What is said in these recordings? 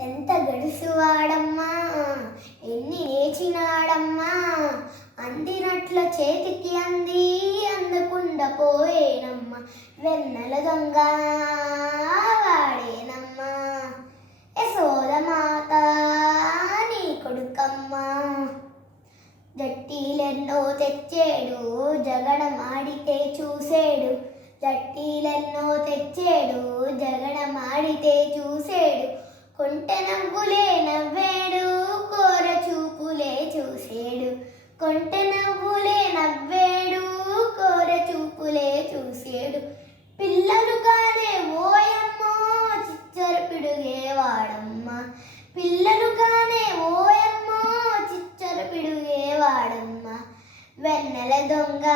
ఎంత గడుసువాడమ్మా, ఎన్ని నేర్చినాడమ్మా, అందినట్ల చేతికి అంది అందకుండా పోయేనమ్మా. వెన్నెల దొంగ వాడేనమ్మా, యశోదమాత నీ కొడుకమ్మా. జట్టీలెన్నో తెచ్చేడు, జగడమాడితే చూసేడు. జట్టీలెన్నో తెచ్చేడు, జగడమాడితే చూసేడు. కొంటె నవ్వులే నవ్వేడు, కోర చూపులే చూసేడు. కొంటె నవ్వులే నవ్వేడు, కోర చూపులే చూసేడు. పిల్లలుగానే ఓయమ్మో చిచ్చర పిడుగేవాడమ్మ. పిల్లలుగానే ఓయమ్మో చిచ్చర పిడుగేవాడమ్మ. వెన్నెల దొంగ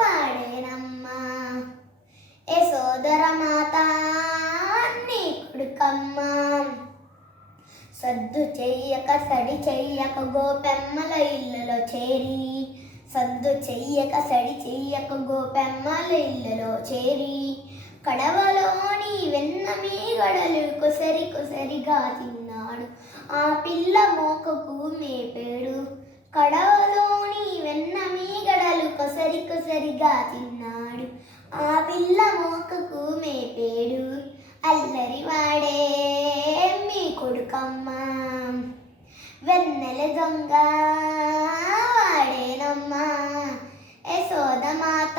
వాడేనమ్మా, యశోదరమాత నీ కొడుకమ్మా. సద్దు చెయ్యక సడి చెయ్యక గోపెమ్మల ఇళ్ళలో చేరి. సద్దు చెయ్యక సడి చెయ్యక గోపెమ్మల ఇళ్ళలో చేరి. కడవలోని వెన్న మీగడలు కొసరి కొసరిగా తిన్నాడు, ఆ పిల్ల మోకకు మేపేడు. కడవలోని వెన్న మీగడలు కొసరి కొసరిగా తిన్నాడు, ఆ పిల్ల మోకకు మేపేడు. అల్లరివాడే మీ కొడుకమ్మా, వెన్నెల దొంగ వాడేనమ్మా, యశోదమాత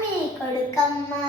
మీ కొడుకమ్మా.